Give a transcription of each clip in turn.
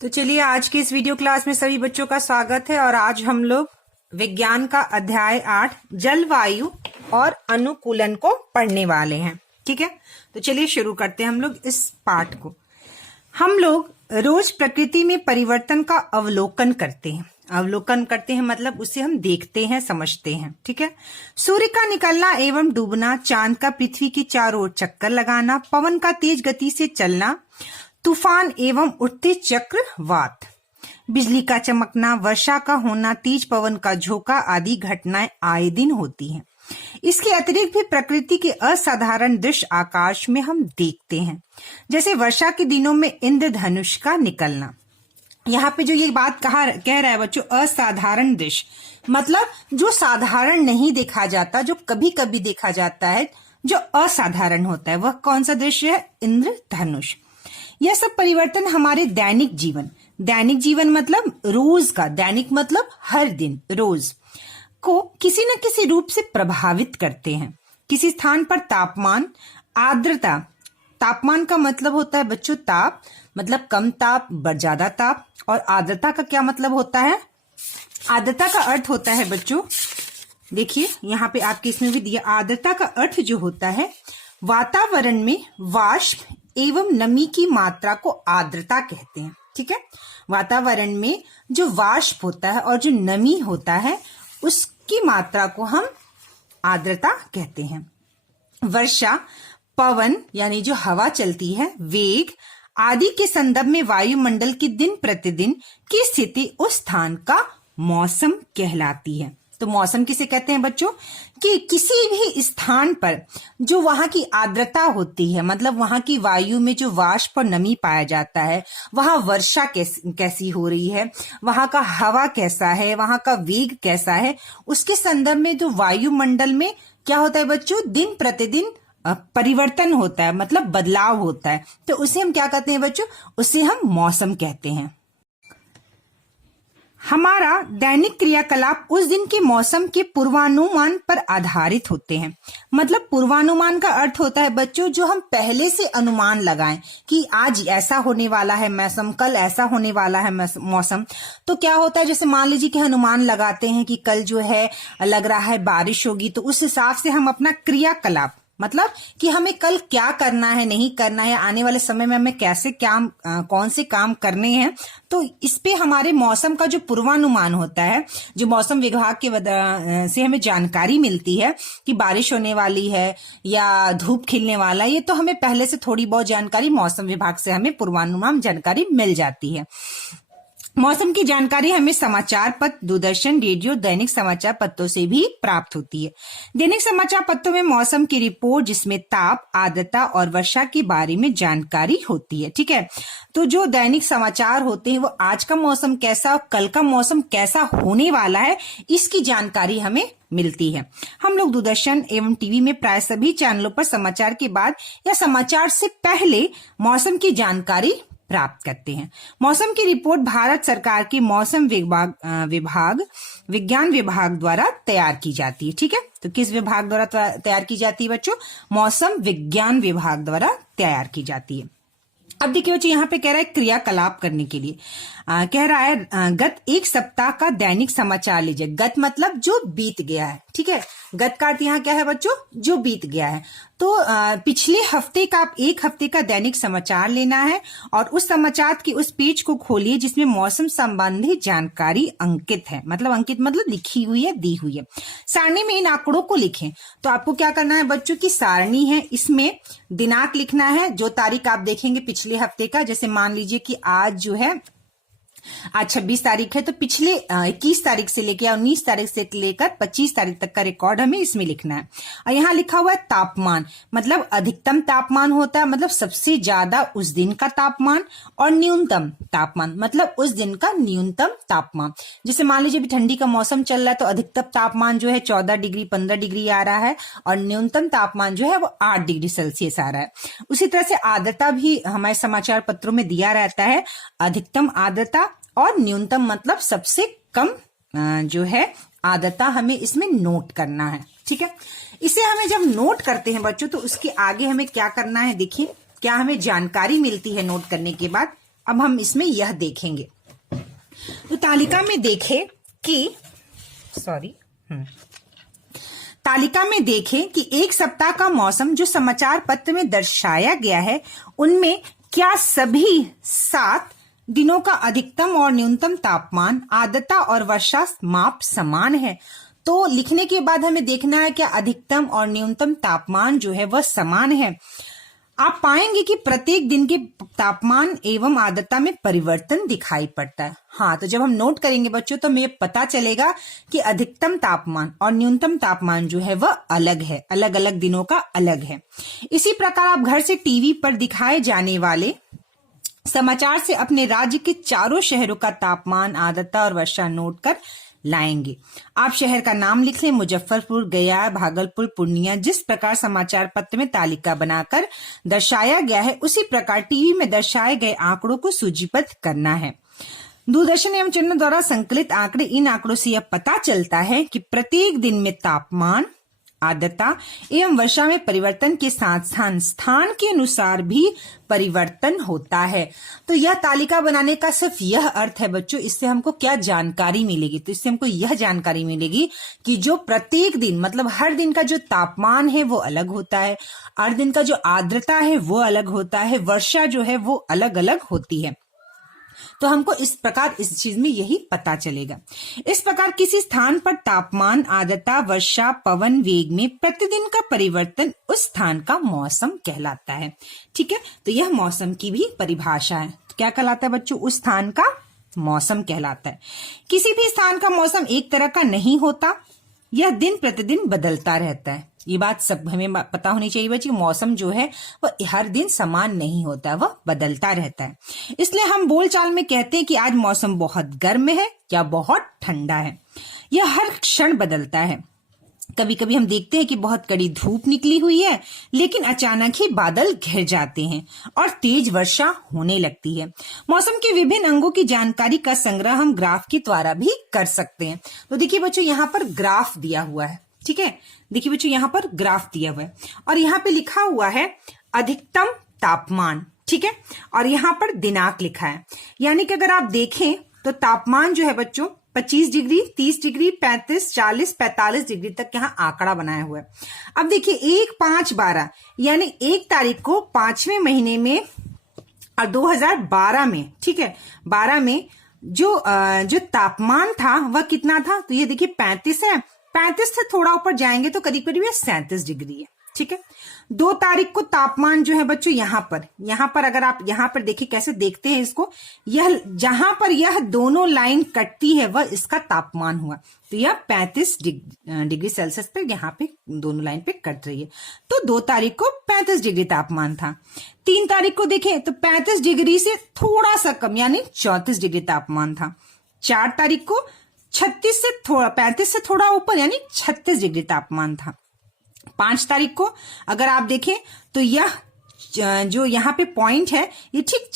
तो चलिए आज की इस वीडियो क्लास में सभी बच्चों का स्वागत है। और आज हम लोग विज्ञान का अध्याय 8 जलवायु और अनुकूलन को पढ़ने वाले हैं। ठीक है, तो चलिए शुरू करते हैं हम लोग इस पाठ को। हम लोग रोज प्रकृति में परिवर्तन का अवलोकन करते हैं। अवलोकन करते हैं मतलब उसे हम देखते हैं, समझते हैं। ठीक है, सूर्य का निकलना एवं डूबना, चांद का पृथ्वी के चारों ओर चक्कर लगाना, पवन का तेज गति से चलना, तूफान एवं उठते चक्रवात, बिजली का चमकना, वर्षा का होना, तेज पवन का झोंका आदि घटनाएं आए दिन होती हैं। इसके अतिरिक्त भी प्रकृति के असाधारण दृश्य आकाश में हम देखते हैं, जैसे वर्षा के दिनों में इंद्रधनुष का निकलना। यहाँ पे जो ये बात कह रहा है बच्चों, असाधारण दृश्य मतलब जो साधारण नहीं देखा जाता, जो कभी कभी देखा जाता है, जो असाधारण होता है, वह कौन सा दृश्य है? इंद्रधनुष। यह सब परिवर्तन हमारे दैनिक जीवन मतलब रोज का, दैनिक मतलब हर दिन, रोज को किसी न किसी रूप से प्रभावित करते हैं। किसी स्थान पर तापमान, आर्द्रता, तापमान का मतलब होता है बच्चों ताप, मतलब कम ताप, ज्यादा ताप। और आर्द्रता का क्या मतलब होता है? आर्द्रता का अर्थ होता है बच्चों, देखिए यहाँ पे आपके इसमें भी दिया, आर्द्रता का अर्थ जो होता है वातावरण में वाष्प एवं नमी की मात्रा को आर्द्रता कहते हैं। ठीक है, वातावरण में जो वाष्प होता है और जो नमी होता है उसकी मात्रा को हम आर्द्रता कहते हैं। वर्षा, पवन यानी जो हवा चलती है, वेग आदि के संदर्भ में वायुमंडल की दिन प्रतिदिन की स्थिति उस स्थान का मौसम कहलाती है। तो मौसम किसे कहते हैं बच्चों? कि किसी भी स्थान पर जो वहां की आर्द्रता होती है, मतलब वहां की वायु में जो वाष्प और नमी पाया जाता है, वहां वर्षा कैसी हो रही है, वहां का हवा कैसा है, वहां का वेग कैसा है, उसके संदर्भ में जो वायुमंडल में क्या होता है बच्चों, दिन प्रतिदिन परिवर्तन होता है, मतलब बदलाव होता है। तो उसे हम क्या कहते हैं बच्चों? उसे हम मौसम कहते हैं। हमारा दैनिक क्रियाकलाप उस दिन के मौसम के पूर्वानुमान पर आधारित होते हैं। मतलब पूर्वानुमान का अर्थ होता है बच्चों जो हम पहले से अनुमान लगाएं कि आज ऐसा होने वाला है मौसम, कल ऐसा होने वाला है मौसम। तो क्या होता है, जैसे मान लीजिए कि अनुमान लगाते हैं कि कल जो है लग रहा है बारिश होगी, तो उस हिसाब से हम अपना क्रियाकलाप, मतलब कि हमें कल क्या करना है, नहीं करना है, आने वाले समय में हमें कैसे काम, कौन से काम करने हैं, तो इस पे हमारे मौसम का जो पूर्वानुमान होता है, जो मौसम विभाग के से हमें जानकारी मिलती है कि बारिश होने वाली है या धूप खिलने वाला है, ये तो हमें पहले से थोड़ी बहुत जानकारी मौसम विभाग से हमें पूर्वानुमान जानकारी मिल जाती है। मौसम की जानकारी हमें समाचार पत्र, दूरदर्शन, रेडियो, दैनिक समाचार पत्रों से भी प्राप्त होती है। दैनिक समाचार पत्रों में मौसम की रिपोर्ट, जिसमें ताप, आर्द्रता और वर्षा के बारे में जानकारी होती है। ठीक है, तो जो दैनिक समाचार होते हैं वो आज का मौसम कैसा, कल का मौसम कैसा होने वाला है, इसकी जानकारी हमें मिलती है। हम लोग दूरदर्शन एवं टीवी में प्राय सभी चैनलों पर समाचार के बाद या समाचार से पहले मौसम की जानकारी प्राप्त करते हैं। मौसम की रिपोर्ट भारत सरकार के मौसम विज्ञान विभाग द्वारा तैयार की जाती है। ठीक है, तो किस विभाग द्वारा तैयार की जाती है बच्चों? मौसम विज्ञान विभाग द्वारा तैयार की जाती है। अब देखिए बच्चों, यहाँ पे कह रहा है क्रियाकलाप करने के लिए कह रहा है गत एक सप्ताह का दैनिक समाचार लीजिए। गत मतलब जो बीत गया है। ठीक है, गत का अर्थ यहाँ क्या है बच्चों? जो बीत गया है। तो पिछले हफ्ते का, आप एक हफ्ते का दैनिक समाचार लेना है और उस समाचार की उस पेज को खोलिए जिसमें मौसम संबंधी जानकारी अंकित है। मतलब अंकित मतलब लिखी हुई है, दी हुई है। सारणी में इन आंकड़ों को लिखें। तो आपको क्या करना है बच्चों की सारणी है, इसमें दिनांक लिखना है, जो तारीख आप देखेंगे पिछले हफ्ते का। जैसे मान लीजिए कि आज जो है, आज 26 तारीख है, तो पिछले 21 तारीख से लेकर 19 तारीख से लेकर 25 तारीख तक का रिकॉर्ड हमें इसमें लिखना है। और यहाँ लिखा हुआ है तापमान, मतलब अधिकतम तापमान होता है, मतलब सबसे ज्यादा उस दिन का तापमान, और न्यूनतम तापमान मतलब उस दिन का न्यूनतम तापमान। जैसे मान लीजिए अभी ठंडी का मौसम चल रहा है, तो अधिकतम तापमान जो है 14 डिग्री 15 डिग्री आ रहा है और न्यूनतम तापमान जो है वो 8 डिग्री सेल्सियस आ रहा है। उसी तरह से आर्द्रता भी हमारे समाचार पत्रों में दिया रहता है। अधिकतम आर्द्रता और न्यूनतम मतलब सबसे कम जो है आर्द्रता हमें इसमें नोट करना है। ठीक है, इसे हमें जब नोट करते हैं बच्चों, तो उसके आगे हमें क्या करना है, देखिए क्या हमें जानकारी मिलती है नोट करने के बाद। अब हम इसमें यह देखेंगे। तो तालिका में देखें कि तालिका में देखें कि एक सप्ताह का मौसम जो समाचार पत्र में दर्शाया गया है, उनमें क्या सभी 7 दिनों का अधिकतम और न्यूनतम तापमान, आर्द्रता और वर्षा माप समान है। तो लिखने के बाद हमें देखना है क्या अधिकतम और न्यूनतम तापमान जो है वह समान है। आप पाएंगे कि प्रत्येक दिन के तापमान एवं आर्द्रता में परिवर्तन दिखाई पड़ता है। हाँ, तो जब हम नोट करेंगे बच्चों तो हमें पता चलेगा कि अधिकतम तापमान और न्यूनतम तापमान जो है वह अलग है, अलग अलग दिनों का अलग है। इसी प्रकार आप घर से टीवी पर दिखाए जाने वाले समाचार से अपने राज्य के चारों शहरों का तापमान, आर्द्रता और वर्षा नोट कर लाएंगे। आप शहर का नाम लिख लें, मुजफ्फरपुर, गया, भागलपुर, पूर्णिया। जिस प्रकार समाचार पत्र में तालिका बनाकर दर्शाया गया है, उसी प्रकार टीवी में दर्शाए गए आंकड़ों को सूचीबद्ध करना है। दूरदर्शन एवं चैनल द्वारा संकलित आंकड़े, इन आंकड़ों से यह पता चलता है कि प्रत्येक दिन में तापमान, आर्द्रता एवं वर्षा में परिवर्तन के साथ साथ स्थान के अनुसार भी परिवर्तन होता है। तो यह तालिका बनाने का सिर्फ यह अर्थ है बच्चों, इससे हमको क्या जानकारी मिलेगी? तो इससे हमको यह जानकारी मिलेगी कि जो प्रत्येक दिन मतलब हर दिन का जो तापमान है वो अलग होता है, हर दिन का जो आर्द्रता है वो अलग होता है, वर्षा जो है वो अलग अलग होती है। तो हमको इस प्रकार इस चीज में यही पता चलेगा। इस प्रकार किसी स्थान पर तापमान, आर्द्रता, वर्षा, पवन वेग में प्रतिदिन का परिवर्तन उस स्थान का मौसम कहलाता है। ठीक है, तो यह मौसम की भी परिभाषा है। तो क्या कहलाता है बच्चों? उस स्थान का मौसम कहलाता है। किसी भी स्थान का मौसम एक तरह का नहीं होता, यह दिन प्रतिदिन बदलता रहता है। ये बात सब हमें पता होनी चाहिए बच्चे, मौसम जो है वह हर दिन समान नहीं होता, वह बदलता रहता है। इसलिए हम बोलचाल में कहते हैं कि आज मौसम बहुत गर्म है या बहुत ठंडा है। यह हर क्षण बदलता है। कभी कभी हम देखते हैं कि बहुत कड़ी धूप निकली हुई है, लेकिन अचानक ही बादल घिर जाते हैं और तेज वर्षा होने लगती है। मौसम के विभिन्न अंगों की जानकारी का संग्रह हम ग्राफ के द्वारा भी कर सकते हैं। तो देखिए बच्चों, यहाँ पर ग्राफ दिया हुआ है। ठीक है, देखिए बच्चों, यहाँ पर ग्राफ दिया हुआ है और यहाँ पे लिखा हुआ है अधिकतम तापमान। ठीक है, और यहाँ पर दिनांक लिखा है। यानी कि अगर आप देखें तो तापमान जो है बच्चों 25 डिग्री, 30 डिग्री, 35, 40, 45 डिग्री तक यहाँ आंकड़ा बनाया हुआ है। अब देखिए 1/5/12 यानी 1 तारीख को 5वें महीने में और 2012 में, ठीक है, 12 में जो तापमान था वह कितना था? तो ये देखिए 35 है, 35 से थोड़ा ऊपर जाएंगे तो करीब करीब 37 डिग्री है। ठीक है, 2 तारीख को तापमान जो है बच्चों यहाँ पर अगर आप यहाँ पर देखिए कैसे देखते हैं इसको, यह जहां पर यह दोनों लाइन कटती है वह इसका तापमान हुआ। तो यह 35 डिग्री सेल्सियस पे यहाँ पे दोनों लाइन पे कट रही है। तो 2 तारीख को 35 डिग्री तापमान था। 3 तारीख को देखें तो 35 डिग्री से थोड़ा सा कम यानी 34 डिग्री तापमान था। 4 तारीख को 35 से थोड़ा ऊपर यानी 36 डिग्री तापमान था। 5 तारीख को अगर आप देखें तो यह जो यहाँ पे पॉइंट है ये ठीक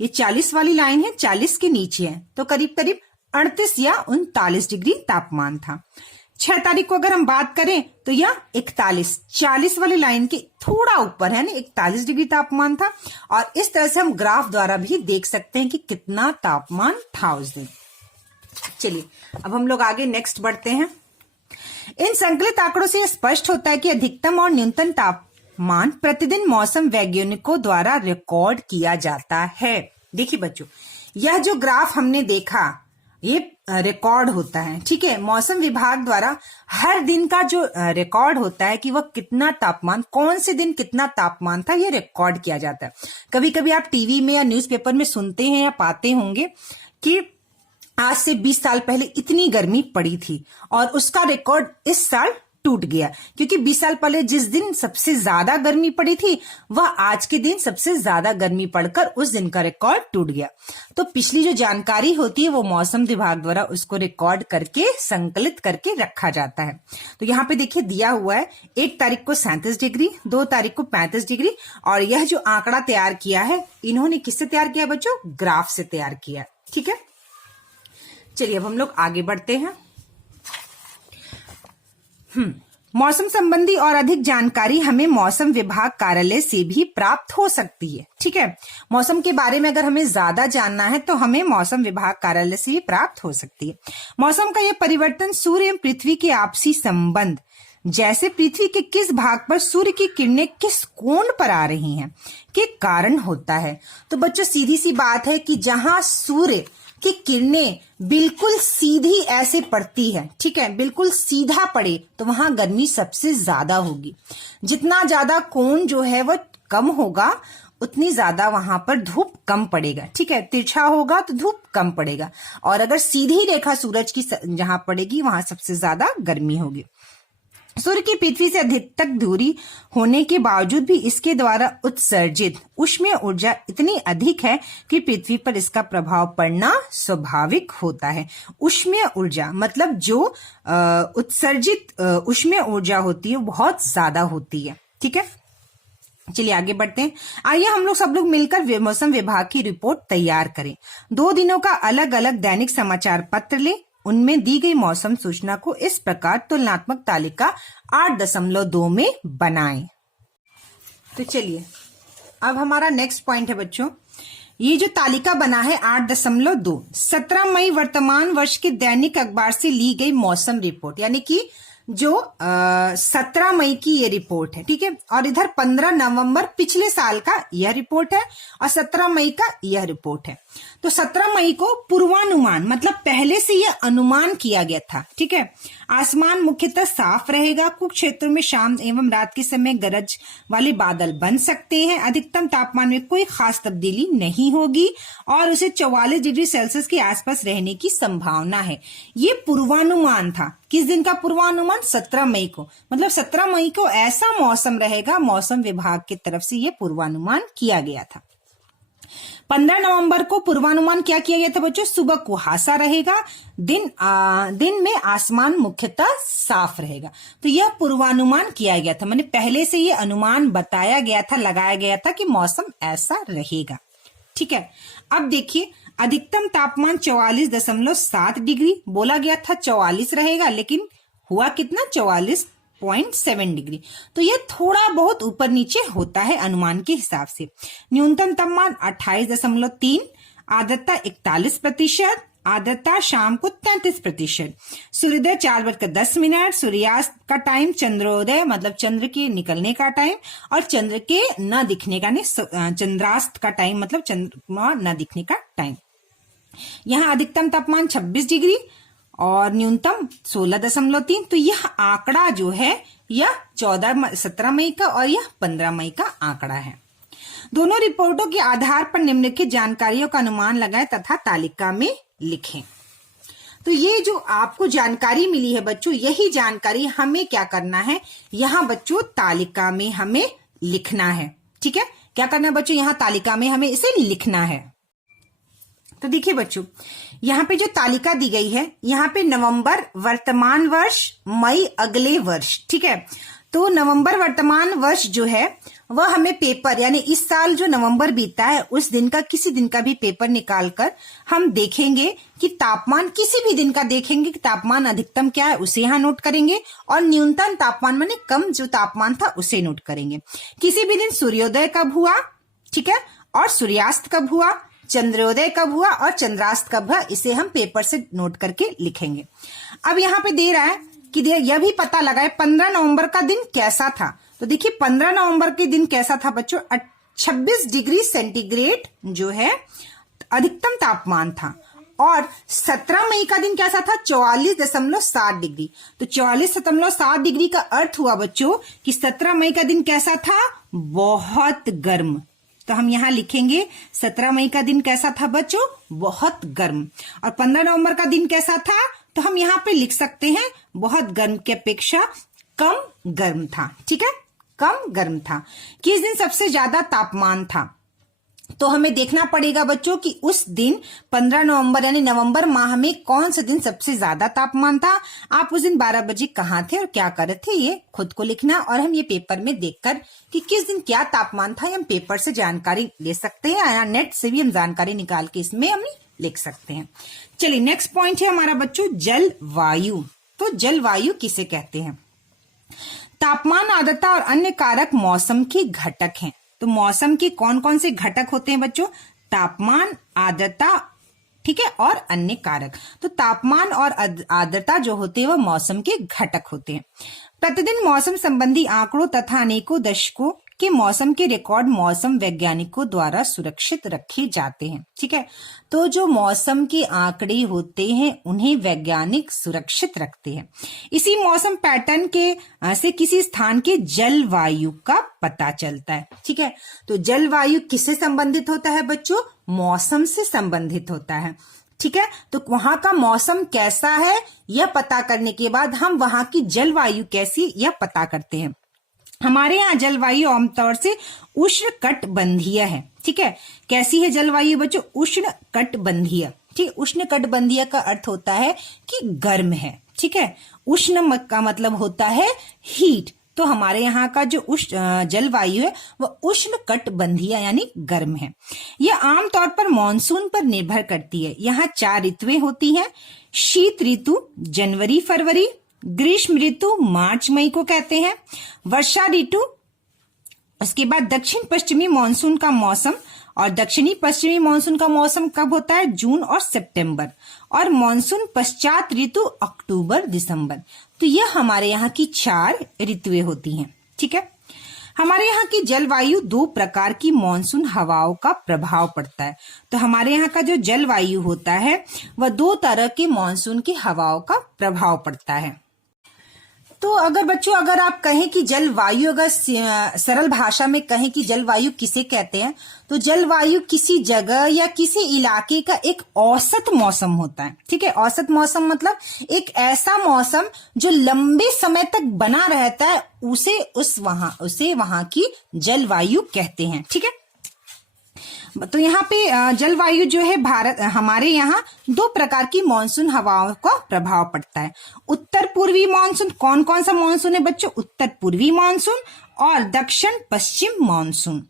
40 वाली लाइन है, 40 के नीचे है, तो करीब करीब 38 या 39 डिग्री तापमान था। 6 तारीख को अगर हम बात करें तो यह 40 वाली लाइन के थोड़ा ऊपर है, यानी 41 डिग्री तापमान था। और इस तरह से हम ग्राफ द्वारा भी देख सकते हैं कि कितना तापमान था उस दिन। चलिए अब हम लोग आगे नेक्स्ट बढ़ते हैं। इन संकलित आंकड़ों से यह स्पष्ट होता है कि अधिकतम और न्यूनतम तापमान प्रतिदिन मौसम वैज्ञानिकों द्वारा रिकॉर्ड किया जाता है। देखिए बच्चों, यह जो ग्राफ हमने देखा ये रिकॉर्ड होता है। ठीक है, मौसम विभाग द्वारा हर दिन का जो रिकॉर्ड होता है कि वह कितना तापमान, कौन से दिन कितना तापमान था, ये रिकॉर्ड किया जाता है। कभी कभी आप टीवी में या न्यूज़पेपर में सुनते हैं या पाते होंगे कि आज से 20 साल पहले इतनी गर्मी पड़ी थी और उसका रिकॉर्ड इस साल टूट गया, क्योंकि 20 साल पहले जिस दिन सबसे ज्यादा गर्मी पड़ी थी वह आज के दिन सबसे ज्यादा गर्मी पड़कर उस दिन का रिकॉर्ड टूट गया। तो पिछली जो जानकारी होती है वो मौसम विभाग द्वारा उसको रिकॉर्ड करके संकलित करके रखा जाता है। तो यहाँ पे देखिए दिया हुआ है 1 तारीख को 37 डिग्री, 2 तारीख को 35 डिग्री, और यह जो आंकड़ा तैयार किया है इन्होंने किससे तैयार किया बच्चों? ग्राफ से तैयार किया। ठीक है, चलिए अब हम लोग आगे बढ़ते हैं। मौसम संबंधी और अधिक जानकारी हमें मौसम विभाग कार्यालय से भी प्राप्त हो सकती है। ठीक है, मौसम के बारे में अगर हमें ज्यादा जानना है तो हमें मौसम विभाग कार्यालय से भी प्राप्त हो सकती है। मौसम का यह परिवर्तन सूर्य एवं पृथ्वी के आपसी संबंध, जैसे पृथ्वी के किस भाग पर सूर्य की किरणें किस कोण पर आ रही हैं, के कारण होता है। तो बच्चों सीधी सी बात है कि जहां सूर्य की किरणें बिल्कुल सीधी ऐसे पड़ती है, ठीक है, बिल्कुल सीधा पड़े तो वहां गर्मी सबसे ज्यादा होगी। जितना ज्यादा कोण जो है वह कम होगा उतनी ज्यादा वहां पर धूप कम पड़ेगा। ठीक है, तिरछा होगा तो धूप कम पड़ेगा, और अगर सीधी रेखा सूरज की जहां पड़ेगी वहां सबसे ज्यादा गर्मी होगी। सूर्य की पृथ्वी से अधिकतक दूरी होने के बावजूद भी इसके द्वारा उत्सर्जित ऊष्मीय ऊर्जा इतनी अधिक है कि पृथ्वी पर इसका प्रभाव पड़ना स्वाभाविक होता है। ऊष्मीय ऊर्जा मतलब जो उत्सर्जित ऊष्मीय ऊर्जा होती है बहुत ज्यादा होती है। ठीक है, चलिए आगे बढ़ते हैं। आइए हम लोग सब लोग मिलकर मौसम विभाग की रिपोर्ट तैयार करें। 2 दिनों का अलग अलग दैनिक समाचार पत्र ले, उनमें दी गई मौसम सूचना को इस प्रकार तुलनात्मक तालिका 8.2 में बनाएं। तो चलिए अब हमारा नेक्स्ट पॉइंट है बच्चों, ये जो तालिका बना है 8.2, 17 मई वर्तमान वर्ष के दैनिक अखबार से ली गई मौसम रिपोर्ट, यानी कि जो 17 मई की ये रिपोर्ट है। ठीक है, और इधर 15 नवंबर पिछले साल का यह रिपोर्ट है और 17 मई का यह रिपोर्ट है। तो 17 मई को पूर्वानुमान मतलब पहले से यह अनुमान किया गया था। ठीक है, आसमान मुख्यतः साफ रहेगा, कुछ क्षेत्रों में शाम एवं रात के समय गरज वाले बादल बन सकते हैं, अधिकतम तापमान में कोई खास तब्दीली नहीं होगी और उसे 44 डिग्री सेल्सियस के आसपास रहने की संभावना है। ये पूर्वानुमान था। किस दिन का पूर्वानुमान? 17 मई को, मतलब 17 मई को ऐसा मौसम रहेगा, मौसम विभाग की तरफ से यह पूर्वानुमान किया गया था। 15 नवंबर को पूर्वानुमान क्या किया गया था बच्चों? सुबह कुहासा रहेगा, दिन में आसमान मुख्यतः साफ रहेगा। तो यह पूर्वानुमान किया गया था, माने पहले से यह अनुमान बताया गया था, लगाया गया था कि मौसम ऐसा रहेगा। ठीक है, अब देखिए अधिकतम तापमान 44.7 डिग्री बोला गया था, 44 रहेगा, लेकिन हुआ कितना? 44.7 डिग्री। तो यह थोड़ा बहुत ऊपर नीचे होता है अनुमान के हिसाब से। न्यूनतम तापमान 28.3, आर्द्रता 41%, आर्द्रता शाम को 33%, सूर्योदय 4:10, सूर्यास्त का टाइम, चंद्रोदय मतलब चंद्र के निकलने का टाइम, और चंद्र के न दिखने का, चंद्रास्त का टाइम मतलब चंद्रमा न दिखने का टाइम। यहाँ अधिकतम तापमान 26 डिग्री और न्यूनतम 16.3। तो यह आंकड़ा जो है यह 17 मई का और यह 15 मई का आंकड़ा है। दोनों रिपोर्टों के आधार पर निम्नलिखित जानकारियों का अनुमान लगाएं तथा तालिका में लिखें। तो ये जो आपको जानकारी मिली है बच्चों, यही जानकारी हमें क्या करना है, यहाँ बच्चों तालिका में हमें लिखना है। ठीक है, क्या करना है बच्चों? यहाँ तालिका में हमें इसे लिखना है। तो देखिए बच्चों, यहाँ पे जो तालिका दी गई है, यहाँ पे नवंबर वर्तमान वर्ष, मई अगले वर्ष। ठीक है, तो नवंबर वर्तमान वर्ष जो है वह हमें पेपर, यानी इस साल जो नवंबर बीता है उस दिन का, किसी दिन का भी पेपर निकालकर हम देखेंगे कि तापमान, किसी भी दिन का देखेंगे कि तापमान अधिकतम क्या है उसे यहाँ नोट करेंगे, और न्यूनतम तापमान माने कम जो तापमान था उसे नोट करेंगे। किसी भी दिन सूर्योदय कब हुआ, ठीक है, और सूर्यास्त कब हुआ, चंद्रोदय कब हुआ और चंद्रास्त कब हुआ, इसे हम पेपर से नोट करके लिखेंगे। अब यहाँ पे दे रहा है कि यह भी पता लगाए 15 नवंबर का दिन कैसा था। तो देखिए 15 नवंबर के दिन कैसा था बच्चों? 26 डिग्री सेंटीग्रेड जो है अधिकतम तापमान था, और 17 मई का दिन कैसा था? 44.7 डिग्री। तो 44.7 डिग्री का अर्थ हुआ बच्चों कि 17 मई का दिन कैसा था? बहुत गर्म। तो हम यहाँ लिखेंगे 17 मई का दिन कैसा था बच्चों? बहुत गर्म। और 15 नवंबर का दिन कैसा था? तो हम यहाँ पे लिख सकते हैं बहुत गर्म की अपेक्षा कम गर्म था। ठीक है, कम गर्म था। किस दिन सबसे ज्यादा तापमान था? तो हमें देखना पड़ेगा बच्चों कि उस दिन 15 नवंबर यानी नवंबर माह में कौन सा दिन सबसे ज्यादा तापमान था। आप उस दिन 12 बजे कहाँ थे और क्या कर रहे थे, ये खुद को लिखना, और हम ये पेपर में देखकर कि किस दिन क्या तापमान था हम पेपर से जानकारी ले सकते हैं, या नेट से भी हम जानकारी निकाल के इसमें हम लिख सकते हैं। चलिए नेक्स्ट पॉइंट है हमारा बच्चों जलवायु। तो जलवायु किसे कहते हैं? तापमान, आर्द्रता और अन्य कारक मौसम के घटक हैं। तो मौसम के कौन कौन से घटक होते हैं बच्चों? तापमान, आर्द्रता, ठीक है, और अन्य कारक। तो तापमान और आर्द्रता जो होते हैं वह मौसम के घटक होते हैं। प्रतिदिन मौसम संबंधी आंकड़ों तथा अनेकों दशकों के मौसम के रिकॉर्ड मौसम वैज्ञानिकों द्वारा सुरक्षित रखे जाते हैं। ठीक है, तो जो मौसम के आंकड़े होते हैं उन्हें वैज्ञानिक सुरक्षित रखते हैं। इसी मौसम पैटर्न के से किसी स्थान के जलवायु का पता चलता है। ठीक है, तो जलवायु किससे संबंधित होता है बच्चों? मौसम से संबंधित होता है। ठीक है, तो वहां का मौसम कैसा है यह पता करने के बाद हम वहां की जलवायु कैसी यह पता करते हैं। हमारे यहाँ जलवायु आमतौर से उष्ण कटिबंधीय है। ठीक है, कैसी है जलवायु बच्चों? उष्ण कटिबंधीय। ठीक, उष्ण कटिबंधीय का अर्थ होता है कि गर्म है। ठीक है, उष्ण का मतलब होता है हीट। तो हमारे यहाँ का जो जलवायु है वह उष्ण कटिबंधीय यानी गर्म है। यह आमतौर पर मानसून पर निर्भर करती है। यहाँ 4 ऋतुएं होती हैं। शीत ऋतु जनवरी फरवरी, ग्रीष्म ऋतु मार्च मई को कहते हैं, वर्षा ऋतु, उसके बाद दक्षिण पश्चिमी मानसून का मौसम, और दक्षिणी पश्चिमी मानसून का मौसम कब होता है? जून और सितंबर, और मानसून पश्चात ऋतु अक्टूबर दिसंबर। तो यह हमारे यहाँ की 4 ऋतुएं होती हैं। ठीक है, हमारे यहाँ की जलवायु 2 प्रकार की मानसून हवाओं का प्रभाव पड़ता है। तो हमारे यहाँ का जो जलवायु होता है वह 2 तरह के मानसून की हवाओं का प्रभाव पड़ता है। तो अगर बच्चों अगर आप कहें कि जलवायु, अगर सरल भाषा में कहें कि जलवायु किसे कहते हैं, तो जलवायु किसी जगह या किसी इलाके का एक औसत मौसम होता है। ठीक है, औसत मौसम मतलब एक ऐसा मौसम जो लंबे समय तक बना रहता है, उसे वहां की जलवायु कहते हैं। ठीक है, तो यहाँ पे जलवायु जो है हमारे यहाँ 2 प्रकार की मानसून हवाओं का प्रभाव पड़ता है। उत्तर पूर्वी मानसून, कौन कौन सा मानसून है बच्चों? उत्तर पूर्वी मानसून और दक्षिण पश्चिम मानसून।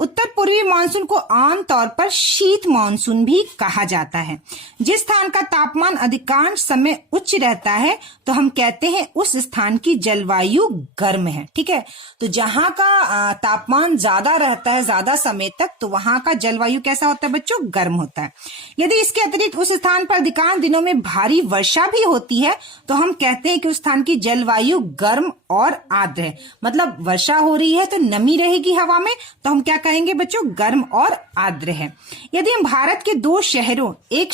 उत्तर पूर्वी मानसून को आमतौर पर शीत मानसून भी कहा जाता है। जिस स्थान का तापमान अधिकांश समय उच्च रहता है तो हम कहते हैं उस स्थान की जलवायु गर्म है। ठीक है, तो जहां का तापमान ज्यादा रहता है ज्यादा समय तक, तो वहां का जलवायु कैसा होता है बच्चों? गर्म होता है। यदि इसके अतिरिक्त उस स्थान पर अधिकांश दिनों में भारी वर्षा भी होती है तो हम कहते हैं कि उस स्थान की जलवायु गर्म और आर्द्र है। मतलब वर्षा हो रही है तो नमी रहेगी हवा में, तो हम क्या कहेंगे बच्चों? गर्म और आर्द्र है। यदि हम भारत के 2 शहरों, एक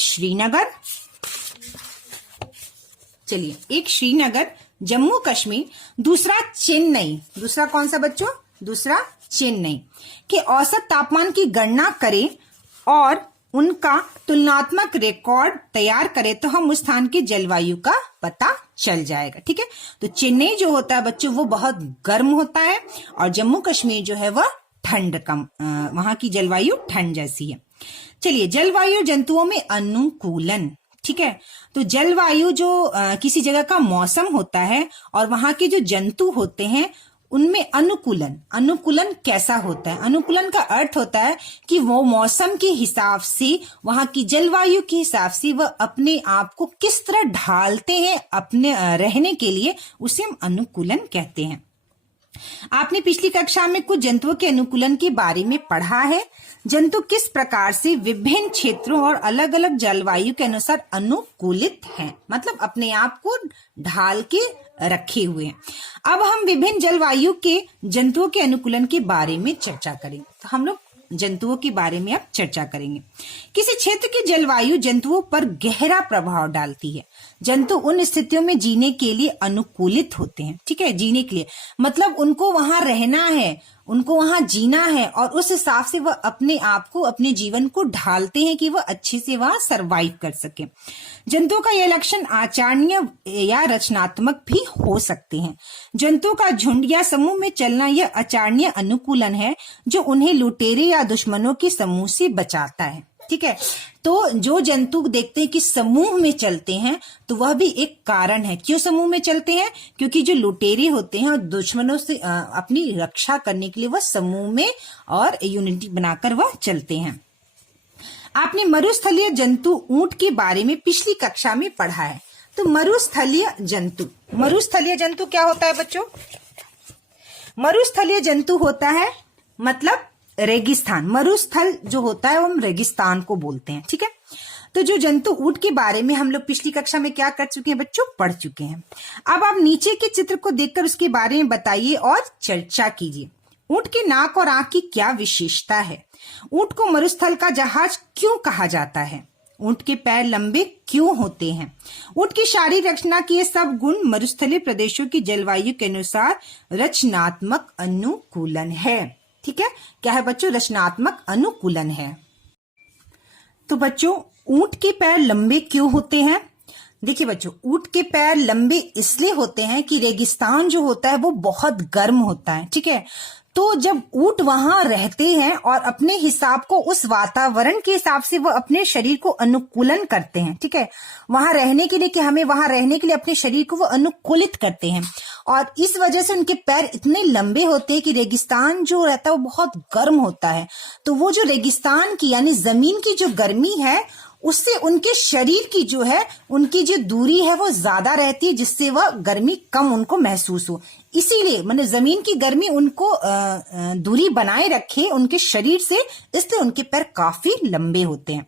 श्रीनगर जम्मू कश्मीर, दूसरा चेन्नई, दूसरा कौन सा बच्चों? दूसरा चेन्नई के औसत तापमान की गणना करें और उनका तुलनात्मक रिकॉर्ड तैयार करें तो हम उस स्थान की जलवायु का पता चल जाएगा। ठीक है, तो चेन्नई जो होता है बच्चों वो बहुत गर्म होता है और जम्मू कश्मीर जो है वह ठंड कम, वहां की जलवायु ठंड जैसी है। चलिए, जलवायु जंतुओं में अनुकूलन। ठीक है, तो जलवायु जो किसी जगह का मौसम होता है और वहां के जो जंतु होते हैं उनमें अनुकूलन कैसा होता है? अनुकूलन का अर्थ होता है कि वो मौसम के हिसाब से, वहां की जलवायु के हिसाब से वह अपने आप को किस तरह ढालते हैं अपने रहने के लिए, उसे हम अनुकूलन कहते हैं। आपने पिछली कक्षा में कुछ जंतुओं के अनुकूलन के बारे में पढ़ा है। जंतु किस प्रकार से विभिन्न क्षेत्रों और अलग अलग जलवायु के अनुसार अनुकूलित हैं, मतलब अपने आप को ढाल के रखे हुए हैं। अब हम विभिन्न जलवायु के जंतुओं के अनुकूलन के बारे में चर्चा करेंगे। तो हम लोग जंतुओं के बारे में अब चर्चा करेंगे। किसी क्षेत्र की जलवायु जंतुओं पर गहरा प्रभाव डालती है। जंतु उन स्थितियों में जीने के लिए अनुकूलित होते हैं। ठीक है, जीने के लिए मतलब उनको वहां रहना है, उनको वहां जीना है और उस हिसाब से वह अपने आप को, अपने जीवन को ढालते हैं कि वह अच्छे से वहां सरवाइव कर सके। जंतुओं का यह लक्षण आचरणीय या रचनात्मक भी हो सकते हैं। जंतुओं का झुंड या समूह में चलना यह आचरणीय अनुकूलन है जो उन्हें लुटेरे या दुश्मनों के समूह से बचाता है। ठीक है, तो जो जंतु देखते हैं कि समूह में चलते हैं तो वह भी एक कारण है। क्यों समूह में चलते हैं? क्योंकि जो लुटेरे होते हैं और दुश्मनों से अपनी रक्षा करने के लिए वह समूह में और यूनिटी बनाकर वह चलते हैं। आपने मरुस्थलीय जंतु ऊंट के बारे में पिछली कक्षा में पढ़ा है। तो मरुस्थलीय जंतु क्या होता है बच्चों? मरुस्थलीय जंतु होता है मतलब रेगिस्तान। मरुस्थल जो होता है वो हम रेगिस्तान को बोलते हैं, ठीक है। तो जो जंतु ऊंट के बारे में हम लोग पिछली कक्षा में क्या कर चुके हैं बच्चों, पढ़ चुके हैं। अब आप नीचे के चित्र को देखकर उसके बारे में बताइए और चर्चा कीजिए। ऊंट के नाक और आंख की क्या विशेषता है? ऊंट को मरुस्थल का जहाज क्यों कहा जाता है? ऊंट के पैर लंबे क्यों होते हैं? ऊंट की शारीरिक रचना के ये सब गुण मरुस्थलीय प्रदेशों की जलवायु के अनुसार रचनात्मक अनुकूलन है। ठीक है, क्या है बच्चों? रचनात्मक अनुकूलन है। तो बच्चों ऊंट के पैर लंबे क्यों होते हैं? देखिए बच्चों, ऊंट के पैर लंबे इसलिए होते हैं कि रेगिस्तान जो होता है वो बहुत गर्म होता है, ठीक है। तो जब ऊंट वहां रहते हैं और अपने हिसाब को उस वातावरण के हिसाब से वो अपने शरीर को अनुकूलन करते हैं, ठीक है, वहां रहने के लिए, कि हमें वहां रहने के लिए अपने शरीर को वो अनुकूलित करते हैं और इस वजह से उनके पैर इतने लंबे होते हैं कि रेगिस्तान जो रहता है वो बहुत गर्म होता है। तो वो जो रेगिस्तान की यानी जमीन की जो गर्मी है उससे उनके शरीर की जो है उनकी जो दूरी है वो ज्यादा रहती है, जिससे वह गर्मी कम उनको महसूस हो। इसीलिए मतलब जमीन की गर्मी उनको दूरी बनाए रखे उनके शरीर से, इसलिए उनके पैर काफी लंबे होते हैं।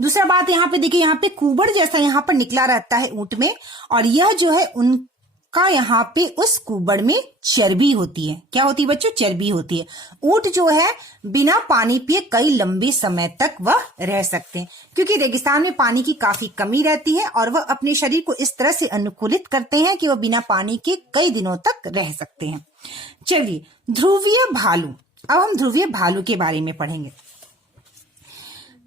दूसरा बात यहाँ पे देखिए, यहाँ पे कुबड़ जैसा यहाँ पर निकला रहता है ऊंट में, और यह जो है उनका यहाँ पे उस कुबड़ में चर्बी होती है। क्या होती है बच्चों? चर्बी होती है। ऊंट जो है बिना पानी पिए कई लंबे समय तक वह रह सकते हैं, क्योंकि रेगिस्तान में पानी की काफी कमी रहती है और वह अपने शरीर को इस तरह से अनुकूलित करते हैं कि वह बिना पानी के कई दिनों तक रह सकते हैं। चलिए, ध्रुवीय भालू। अब हम ध्रुवीय भालू के बारे में पढ़ेंगे।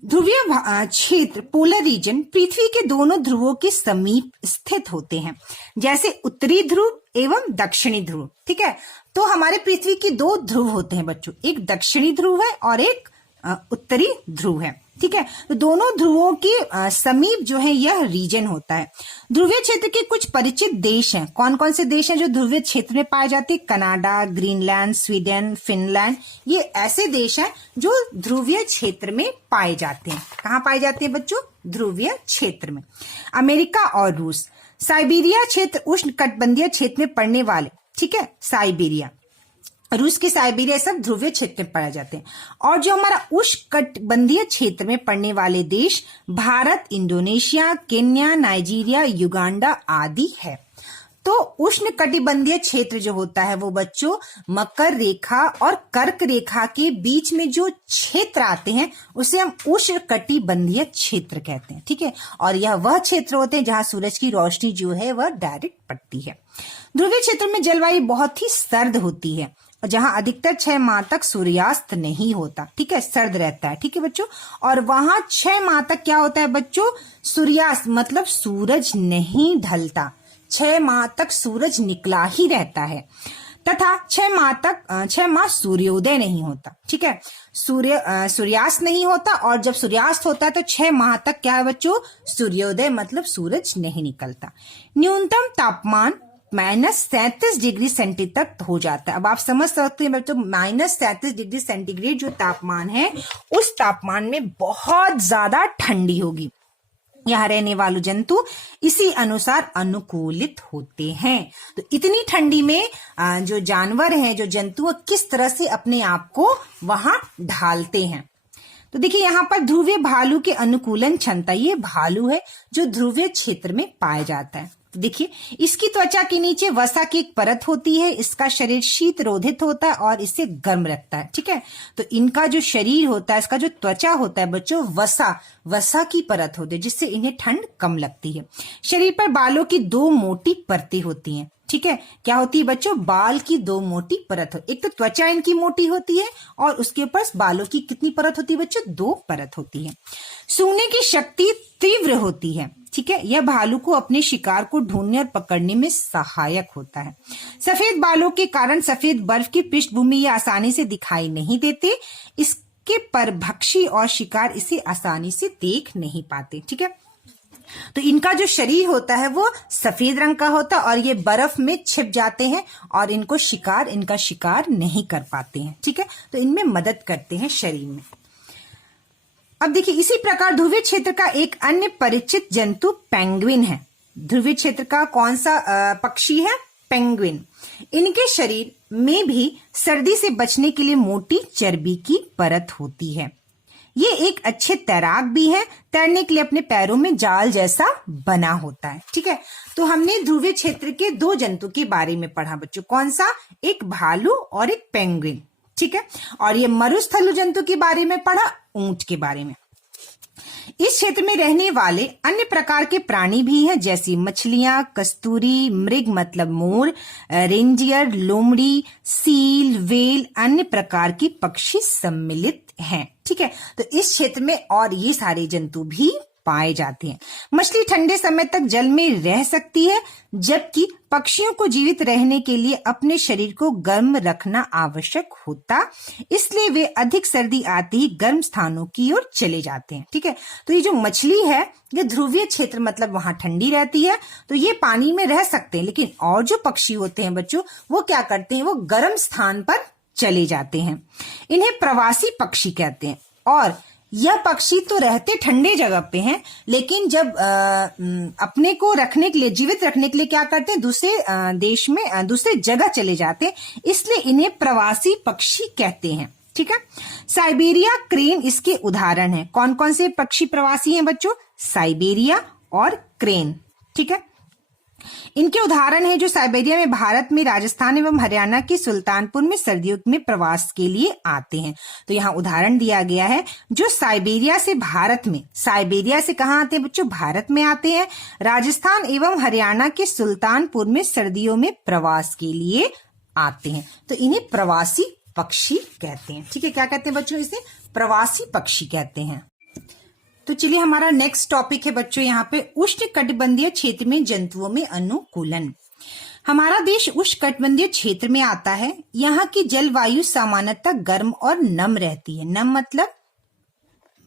ध्रुवीय क्षेत्र पोलर रीजन पृथ्वी के दोनों ध्रुवों के समीप स्थित होते हैं, जैसे उत्तरी ध्रुव एवं दक्षिणी ध्रुव। ठीक है, तो हमारे पृथ्वी के दो ध्रुव होते हैं बच्चों, एक दक्षिणी ध्रुव है और एक उत्तरी ध्रुव है। ठीक है, तो दोनों ध्रुवों के समीप जो है यह रीजन होता है। ध्रुवीय क्षेत्र के कुछ परिचित देश हैं। कौन कौन से देश हैं जो ध्रुवीय क्षेत्र में पाए जाते हैं? कनाडा, ग्रीनलैंड, स्वीडन, फिनलैंड, ये ऐसे देश हैं जो ध्रुवीय क्षेत्र में पाए जाते हैं। कहाँ पाए जाते हैं बच्चों? ध्रुवीय क्षेत्र में। अमेरिका और रूस। साइबेरिया क्षेत्र उष्ण कटिबंधीय क्षेत्र में पड़ने वाले, ठीक है, साइबेरिया, रूस की साइबेरिया सब ध्रुवीय क्षेत्र में पाए जाते हैं। और जो हमारा उष्णकटिबंधीय क्षेत्र में पड़ने वाले देश Bharat, Indonesia, Kenya, Nigeria, Uganda आदि है। तो उष्णकटिबंधीय क्षेत्र जो होता है वो बच्चों मकर रेखा और कर्क रेखा के बीच में जो क्षेत्र आते हैं उसे हम उष्णकटिबंधीय क्षेत्र कहते हैं। ठीक है, और यह वह क्षेत्र होते हैं जहां सूरज की रोशनी जो है वह डायरेक्ट पड़ती है। ध्रुवीय क्षेत्र में जलवायु बहुत ही सर्द होती है, जहां अधिकतर 6 माह तक सूर्यास्त नहीं होता। ठीक है, सर्द रहता है। ठीक है बच्चों, और वहां 6 माह तक क्या होता है बच्चों? सूर्यास्त मतलब सूरज नहीं ढलता, 6 माह तक सूरज निकला ही रहता है, तथा 6 माह सूर्योदय नहीं होता। ठीक है, सूर्यास्त नहीं होता, और जब सूर्यास्त होता है तो 6 माह तक क्या है बच्चों? सूर्योदय मतलब सूरज नहीं निकलता। न्यूनतम तापमान -37 डिग्री सेंटीग्रेड तक हो जाता है। अब आप समझ सकते हैं बच्चों, -37 डिग्री सेंटीग्रेड जो तापमान है उस तापमान में बहुत ज्यादा ठंडी होगी। यहाँ रहने वाले जंतु इसी अनुसार अनुकूलित होते हैं। तो इतनी ठंडी में जो जानवर हैं, जो जंतु, किस तरह से अपने आप को वहां ढालते हैं। तो देखिए यहाँ पर ध्रुवीय भालू के अनुकूलन क्षमता, ये भालू है जो ध्रुवीय क्षेत्र में पाया जाता है। देखिए, इसकी त्वचा के नीचे वसा की एक परत होती है, इसका शरीर शीत रोधित होता है और इसे गर्म रखता है। ठीक है, तो इनका जो शरीर होता है, इसका जो त्वचा होता है बच्चों, वसा की परत होती है, जिससे इन्हें ठंड कम लगती है। शरीर पर बालों की 2 मोटी परतें होती हैं। ठीक है, क्या होती है बच्चों? बाल की 2 मोटी परत हो, एक तो त्वचा इनकी मोटी होती है और उसके ऊपर बालों की कितनी परत होती है बच्चों? 2 परत होती है। सूंघने की शक्ति तीव्र होती है। ठीक है, यह भालू को अपने शिकार को ढूंढने और पकड़ने में सहायक होता है। सफेद बालों के कारण सफेद बर्फ की पृष्ठभूमि ये आसानी से दिखाई नहीं देते, इसके परभक्षी और शिकार इसे आसानी से देख नहीं पाते। ठीक है, तो इनका जो शरीर होता है वो सफेद रंग का होता है और ये बर्फ में छिप जाते हैं और इनका शिकार नहीं कर पाते हैं। ठीक है, तो इनमें मदद करते हैं शरीर में। अब देखिए, इसी प्रकार ध्रुवीय क्षेत्र का एक अन्य परिचित जंतु पेंगुइन है। ध्रुवीय क्षेत्र का कौन सा पक्षी है? पेंगुइन। इनके शरीर में भी सर्दी से बचने के लिए मोटी चर्बी की परत होती है। ये एक अच्छे तैराक भी है, तैरने के लिए अपने पैरों में जाल जैसा बना होता है। ठीक है, तो हमने ध्रुवीय क्षेत्र के दो जंतु के बारे में पढ़ा बच्चों। कौन सा? एक भालू और एक पेंगुइन। ठीक है, और ये मरुस्थलीय जंतु के बारे में पढ़ा, ऊंट के बारे में। इस क्षेत्र में रहने वाले अन्य प्रकार के प्राणी भी हैं, जैसे मछलियां, कस्तूरी मृग मतलब मोर, रेंजियर, लोमड़ी, सील, व्हेल, अन्य प्रकार की पक्षी सम्मिलित हैं। ठीक है, तो इस क्षेत्र में और ये सारे जंतु भी पाए जाते हैं। मछली ठंडे समय तक जल में रह सकती है, जबकि पक्षियों को जीवित रहने के लिए अपने शरीर को गर्म रखना आवश्यक होता, इसलिए वे अधिक सर्दी आते ही गर्म स्थानों की ओर चले जाते हैं। ठीक है, तो ये जो मछली है ये ध्रुवीय क्षेत्र मतलब वहां ठंडी रहती है, तो ये पानी में रह सकते हैं, लेकिन और जो पक्षी होते हैं बच्चों वो क्या करते हैं, वो गर्म स्थान पर चले जाते हैं। इन्हें प्रवासी पक्षी कहते हैं। और यह पक्षी तो रहते ठंडे जगह पे हैं, लेकिन जब अपने को रखने के लिए, जीवित रखने के लिए क्या करते हैं, दूसरे देश में दूसरे जगह चले जाते हैं, इसलिए इन्हें प्रवासी पक्षी कहते हैं। ठीक है, साइबेरिया क्रेन इसके उदाहरण है। कौन कौन से पक्षी प्रवासी हैं बच्चों? साइबेरिया और क्रेन। ठीक है, इनके उदाहरण है जो साइबेरिया में भारत में राजस्थान एवं हरियाणा के सुल्तानपुर में सर्दियों में प्रवास के लिए आते हैं। तो यहाँ उदाहरण दिया गया है जो साइबेरिया से भारत में, साइबेरिया से कहाँ आते हैं बच्चों? भारत में आते हैं, राजस्थान एवं हरियाणा के सुल्तानपुर में सर्दियों में प्रवास के लिए आते हैं, तो इन्हें प्रवासी पक्षी कहते हैं। ठीक है, क्या कहते हैं बच्चों? इसे प्रवासी पक्षी कहते हैं। तो चलिए हमारा नेक्स्ट टॉपिक है बच्चों यहाँ पे उष्ण कटिबंधीय क्षेत्र में जंतुओं में अनुकूलन। हमारा देश उष्ण कटिबंधीय क्षेत्र में आता है। यहाँ की जलवायु सामान्यतः गर्म और नम रहती है। नम मतलब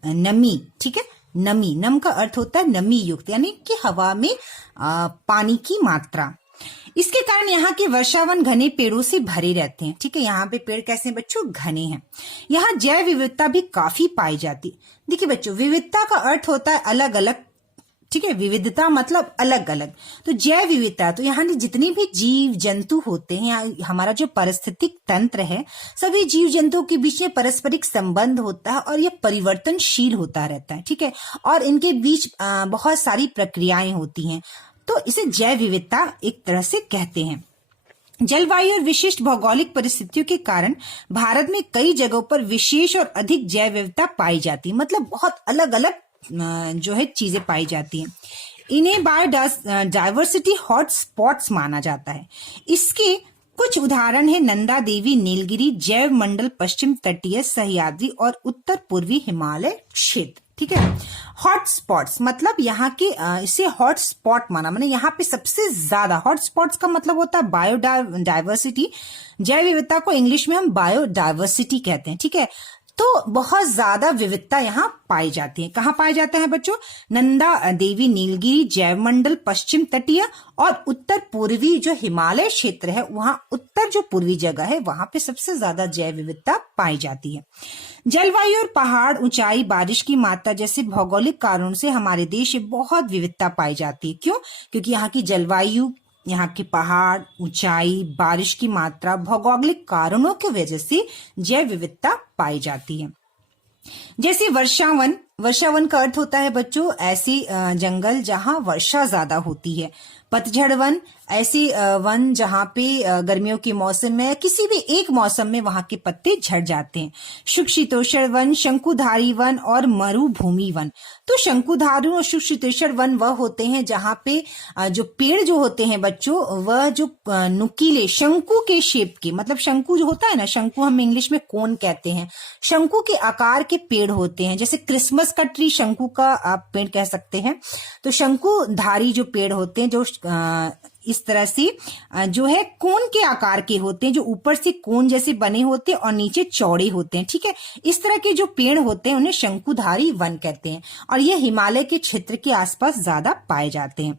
नमी। ठीक है, नमी, नम का अर्थ होता है नमी युक्त, यानी कि हवा में पानी की मात्रा। इसके कारण यहाँ के वर्षावन घने पेड़ों से भरे रहते हैं। ठीक है, यहाँ पे पेड़ कैसे बच्चों? घने हैं। यहाँ जैव विविधता भी काफी पाई जाती। देखिए बच्चों, विविधता का अर्थ होता है अलग अलग। ठीक है, विविधता मतलब अलग अलग। तो जैव विविधता, तो यहाँ जितने भी जीव जंतु होते हैं, हमारा जो पारिस्थितिक तंत्र है, सभी जीव जंतुओं के बीच में पारस्परिक संबंध होता है और ये परिवर्तनशील होता रहता है। ठीक है, और इनके बीच बहुत सारी प्रक्रियाएं होती हैं, तो इसे जैव विविधता एक तरह से कहते हैं। जलवायु और विशिष्ट भौगोलिक परिस्थितियों के कारण भारत में कई जगहों पर विशेष और अधिक जैव विविधता पाई जाती है, मतलब बहुत अलग अलग जो है चीजें पाई जाती हैं। इन्हें बायोडाइवर्सिटी हॉट स्पॉट्स माना जाता है। इसके कुछ उदाहरण है नंदा देवी, नीलगिरी, जैव मंडल, पश्चिम तटीय सह्याद्री और उत्तर पूर्वी हिमालय क्षेत्र। ठीक है, हॉट स्पॉट्स मतलब यहाँ के इसे हॉट स्पॉट माना, माने यहाँ पे सबसे ज्यादा। हॉट स्पॉट्स का मतलब होता है बायोडाइवर्सिटी, जैव विविधता को इंग्लिश में हम बायोडाइवर्सिटी कहते हैं। ठीक है, तो बहुत ज्यादा विविधता यहाँ पाई जाती है। कहाँ पाया जाता है बच्चों? नंदा देवी, नीलगिरी, जैव मंडल, पश्चिम तटीय और उत्तर पूर्वी जो हिमालय क्षेत्र है, वहां उत्तर जो पूर्वी जगह है वहां पे सबसे ज्यादा जैव विविधता पाई जाती है। जलवायु और पहाड़, ऊंचाई, बारिश की मात्रा जैसे भौगोलिक कारणों से हमारे देश में बहुत विविधता पाई जाती है। क्यों? क्योंकि यहाँ की जलवायु, यहाँ के पहाड़, ऊंचाई, बारिश की मात्रा, भौगोलिक कारणों की वजह से जैव विविधता पाई जाती है। जैसे वर्षावन, वर्षावन का अर्थ होता है बच्चों ऐसे जंगल जहां वर्षा ज्यादा होती है। पतझड़ वन, ऐसे वन जहां पे गर्मियों के मौसम में किसी भी एक मौसम में वहां के पत्ते झड़ जाते हैं। शुष्क वन, शंकुधारी वन और मरुभूमि वन। तो शंकुधारी और शुष्क वन वह होते हैं जहां पे जो पेड़ जो होते हैं बच्चों, वह जो नुकीले शंकु के शेप के, मतलब शंकु जो होता है ना, शंकु हम इंग्लिश में कोन कहते हैं, शंकु के आकार के पेड़ होते हैं। जैसे क्रिसमस का ट्री शंकु का आप पेड़ कह सकते हैं। तो शंकुधारी जो पेड़ होते हैं, जो इस तरह से जो है कोन के आकार के होते हैं, जो ऊपर से कोन जैसे बने होते हैं और नीचे चौड़े होते हैं। ठीक है, इस तरह के जो पेड़ होते हैं उन्हें शंकुधारी वन कहते हैं और ये हिमालय के क्षेत्र के आसपास ज्यादा पाए जाते हैं।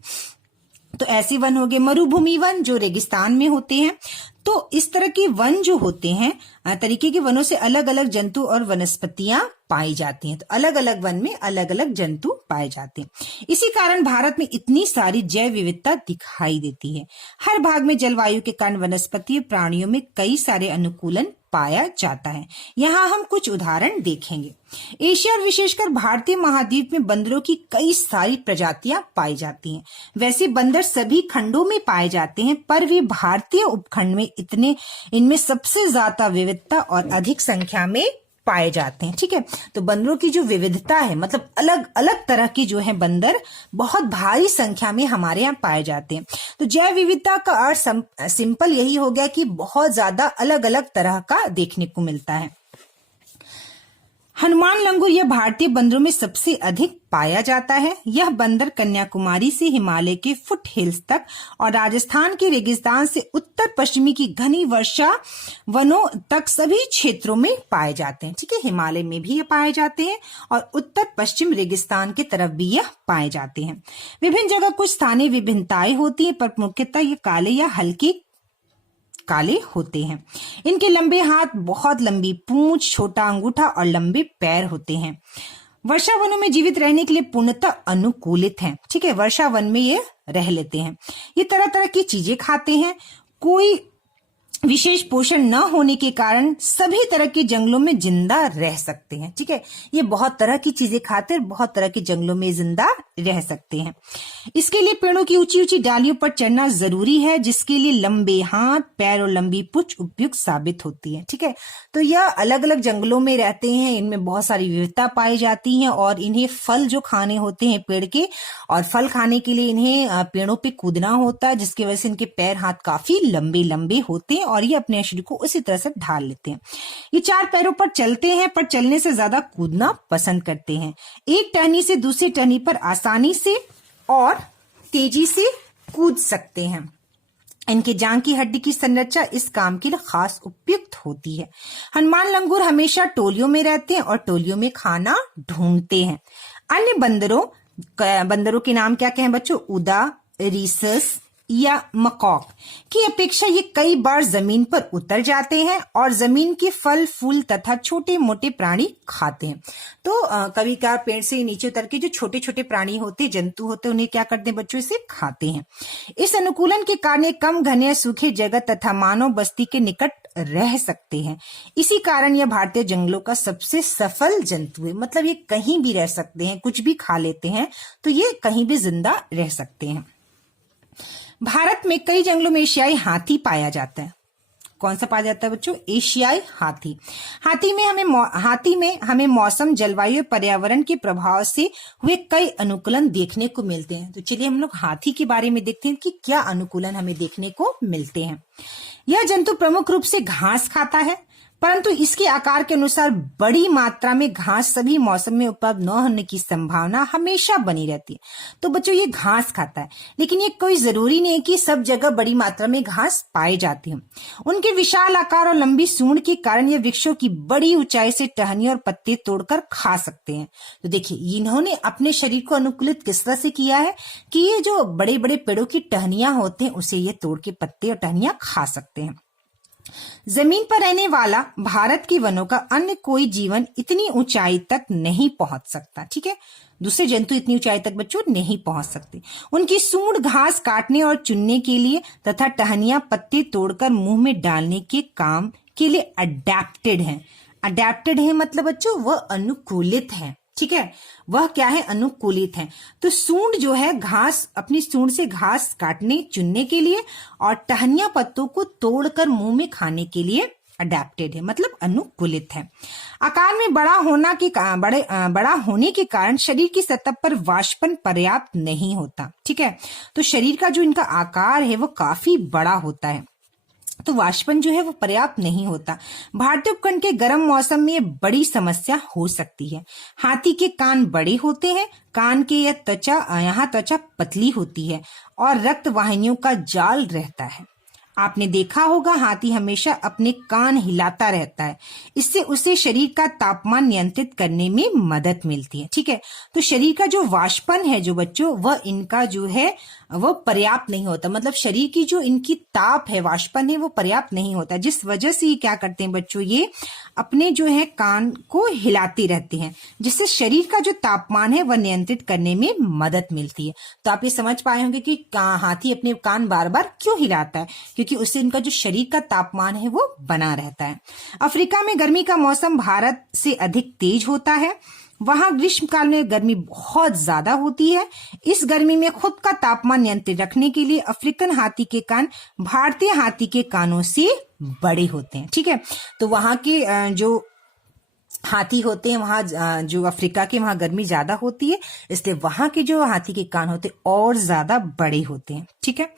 तो ऐसे वन हो गए। मरुभूमि वन जो रेगिस्तान में होते हैं। तो इस तरह के वन जो होते हैं, तरीके के वनों से अलग अलग जंतु और वनस्पतियां पाई जाती हैं। तो अलग अलग वन में अलग अलग जंतु पाए जाते हैं। इसी कारण भारत में इतनी सारी जैव विविधता दिखाई देती है। हर भाग में जलवायु के कारण वनस्पति और प्राणियों में कई सारे अनुकूलन पाया जाता है। यहाँ हम कुछ उदाहरण देखेंगे। एशिया और विशेषकर भारतीय महाद्वीप में बंदरों की कई सारी प्रजातियां पाई जाती हैं। वैसे बंदर सभी खंडों में पाए जाते हैं, पर वे भारतीय उपखंड में इनमें सबसे ज्यादा विविधता और अधिक संख्या में पाए जाते हैं। ठीक है, तो बंदरों की जो विविधता है, मतलब अलग अलग तरह की जो है बंदर बहुत भारी संख्या में हमारे यहाँ पाए जाते हैं। तो जैव विविधता का अर्थ सिंपल यही हो गया कि बहुत ज्यादा अलग अलग तरह का देखने को मिलता है। हनुमान लंगूर यह भारतीय बंदरों में सबसे अधिक पाया जाता है। यह बंदर कन्याकुमारी से हिमालय के फुट हिल्स तक और राजस्थान के रेगिस्तान से उत्तर पश्चिमी की घनी वर्षा वनों तक सभी क्षेत्रों में पाए जाते हैं। ठीक है, हिमालय में भी ये पाए जाते हैं और उत्तर पश्चिम रेगिस्तान की तरफ भी यह पाए जाते हैं। विभिन्न जगह कुछ स्थानीय विभिन्नताएं होती है, पर मुख्यतः ये काले या हल्के काले होते हैं। इनके लंबे हाथ, बहुत लंबी पूंछ, छोटा अंगूठा और लंबे पैर होते हैं। वर्षा वनों में जीवित रहने के लिए पूर्णतः अनुकूलित हैं। ठीक है, वर्षा वन में ये रह लेते हैं। ये तरह तरह की चीजें खाते हैं। कोई विशेष पोषण न होने के कारण सभी तरह के जंगलों में जिंदा रह सकते हैं। ठीक है, ये बहुत तरह की चीजें खाते हैं, बहुत तरह के जंगलों में जिंदा रह सकते हैं। इसके लिए पेड़ों की ऊंची ऊंची डालियों पर चढ़ना जरूरी है, जिसके लिए लंबे हाथ, पैर और लंबी पूंछ उपयुक्त साबित होती है। ठीक है, तो यह अलग अलग जंगलों में रहते हैं, इनमें बहुत सारी विविधता पाई जाती है और इन्हें फल जो खाने होते हैं पेड़ के, और फल खाने के लिए इन्हें पेड़ों पे कूदना होता है, जिसकी वजह से इनके पैर हाथ काफी लंबे लंबे होते हैं और ये अपने शरीर को उसी तरह से ढाल लेते हैं। ये चार पैरों पर चलते हैं, पर चलने से ज्यादा कूदना पसंद करते हैं। एक टहनी से दूसरी टहनी पर आसानी से और तेजी से कूद सकते हैं। इनके जांघ की हड्डी की संरचना इस काम के लिए खास उपयुक्त होती है। हनुमान लंगूर हमेशा टोलियों में रहते हैं और टोलियों में खाना ढूंढते हैं। अन्य बंदरों के नाम क्या कहें बच्चों? उदा, रीसस या मकॉक की अपेक्षा ये कई बार जमीन पर उतर जाते हैं और जमीन के फल फूल तथा छोटे मोटे प्राणी खाते हैं। तो कभी कभार पेड़ से नीचे उतर के जो छोटे छोटे प्राणी होते, जंतु होते, उन्हें क्या करते हैं बच्चों? इसे खाते हैं। इस अनुकूलन के कारण कम घने सूखे जगह तथा मानव बस्ती के निकट रह सकते हैं। इसी कारण यह भारतीय जंगलों का सबसे सफल जंतु है। मतलब ये कहीं भी रह सकते हैं, कुछ भी खा लेते हैं, तो ये कहीं भी जिंदा रह सकते हैं। भारत में कई जंगलों में एशियाई हाथी पाया जाता है। कौन सा पाया जाता है बच्चों? एशियाई हाथी। हाथी में हमें मौसम, जलवायु, पर्यावरण के प्रभाव से हुए कई अनुकूलन देखने को मिलते हैं। तो चलिए हम लोग हाथी के बारे में देखते हैं कि क्या अनुकूलन हमें देखने को मिलते हैं। यह जंतु प्रमुख रूप से घास खाता है, परंतु इसके आकार के अनुसार बड़ी मात्रा में घास सभी मौसम में उपलब्ध न होने की संभावना हमेशा बनी रहती है। तो बच्चों ये घास खाता है, लेकिन ये कोई जरूरी नहीं है कि सब जगह बड़ी मात्रा में घास पाई जाती है। उनके विशाल आकार और लंबी सूंड के कारण ये वृक्षों की बड़ी ऊंचाई से टहनी और पत्ते तोड़कर खा सकते हैं। तो देखिए इन्होंने अपने शरीर को अनुकूलित किस तरह से किया है कि ये जो बड़े बड़े पेड़ों की टहनियां होते हैं उसे ये तोड़ के पत्ते और टहनियां खा सकते हैं। जमीन पर रहने वाला भारत के वनों का अन्य कोई जीवन इतनी ऊंचाई तक नहीं पहुंच सकता। ठीक है, दूसरे जंतु इतनी ऊंचाई तक बच्चों नहीं पहुंच सकते। उनकी सूंड घास काटने और चुनने के लिए तथा टहनियां पत्ते तोड़कर मुंह में डालने के काम के लिए अडेप्टेड है। अडेप्टेड है मतलब बच्चों वह अनुकूलित है। ठीक है, वह क्या है? अनुकूलित है। तो सूंड जो है घास, अपनी सूंड से घास काटने चुनने के लिए और टहनियां पत्तों को तोड़कर मुंह में खाने के लिए अडेप्टेड है, मतलब अनुकूलित है। आकार में बड़ा होने के कारण शरीर की सतह पर वाष्पन पर्याप्त नहीं होता। ठीक है, तो शरीर का जो इनका आकार है वो काफी बड़ा होता है, तो वाष्पन जो है वो पर्याप्त नहीं होता। भारतीय उपखंड के गर्म मौसम में ये बड़ी समस्या हो सकती है। हाथी के कान बड़े होते हैं, कान के यहाँ त्वचा पतली होती है और रक्त वाहिनियों का जाल रहता है। आपने देखा होगा हाथी हमेशा अपने कान हिलाता रहता है, इससे उसे शरीर का तापमान नियंत्रित करने में मदद मिलती है। ठीक है, तो शरीर का जो वाष्पन है जो बच्चों, वह इनका जो है वो पर्याप्त नहीं होता, मतलब शरीर की जो इनकी ताप है, वाष्पन है, वो पर्याप्त नहीं होता, जिस वजह से ये क्या करते हैं बच्चों, ये अपने जो है कान को हिलाते रहते हैं, जिससे शरीर का जो तापमान है वह नियंत्रित करने में मदद मिलती है। तो आप ये समझ पाए होंगे कि हाथी अपने कान बार बार क्यों हिलाता है, क्योंकि उससे उनका जो शरीर का तापमान है वो बना रहता है। अफ्रीका में गर्मी का मौसम भारत से अधिक तेज होता है। वहां ग्रीष्म काल में गर्मी बहुत ज्यादा होती है। इस गर्मी में खुद का तापमान नियंत्रित रखने के लिए अफ्रीकन हाथी के कान भारतीय हाथी के कानों से बड़े होते हैं। ठीक है, तो वहां के जो हाथी होते हैं, वहां जो अफ्रीका के, वहां गर्मी ज्यादा होती है, इसलिए वहां के जो हाथी के कान होते हैं और ज्यादा बड़े होते हैं। ठीक है,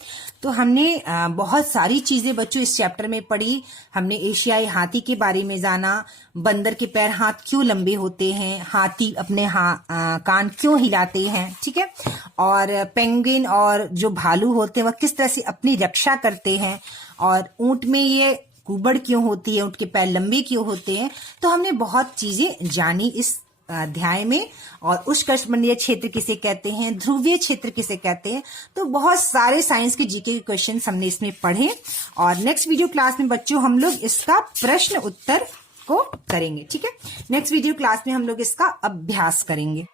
तो हमने बहुत सारी चीजें बच्चों इस चैप्टर में पढ़ी। हमने एशियाई हाथी के बारे में जाना, बंदर के पैर हाथ क्यों लंबे होते हैं, हाथी अपने कान क्यों हिलाते हैं। ठीक है, और पेंगुइन और जो भालू होते हैं वह किस तरह से अपनी रक्षा करते हैं, और ऊंट में ये कुबड़ क्यों होती है, उनके पैर लंबे क्यों होते हैं। तो हमने बहुत चीजें जानी इस अध्याय में। और उष्णकटिबंधीय क्षेत्र किसे कहते हैं, ध्रुवीय क्षेत्र किसे कहते हैं, तो बहुत सारे साइंस के जीके के क्वेश्चंस हमने इसमें पढ़े। और नेक्स्ट वीडियो क्लास में बच्चों हम लोग इसका प्रश्न उत्तर को करेंगे। ठीक है, नेक्स्ट वीडियो क्लास में हम लोग इसका अभ्यास करेंगे।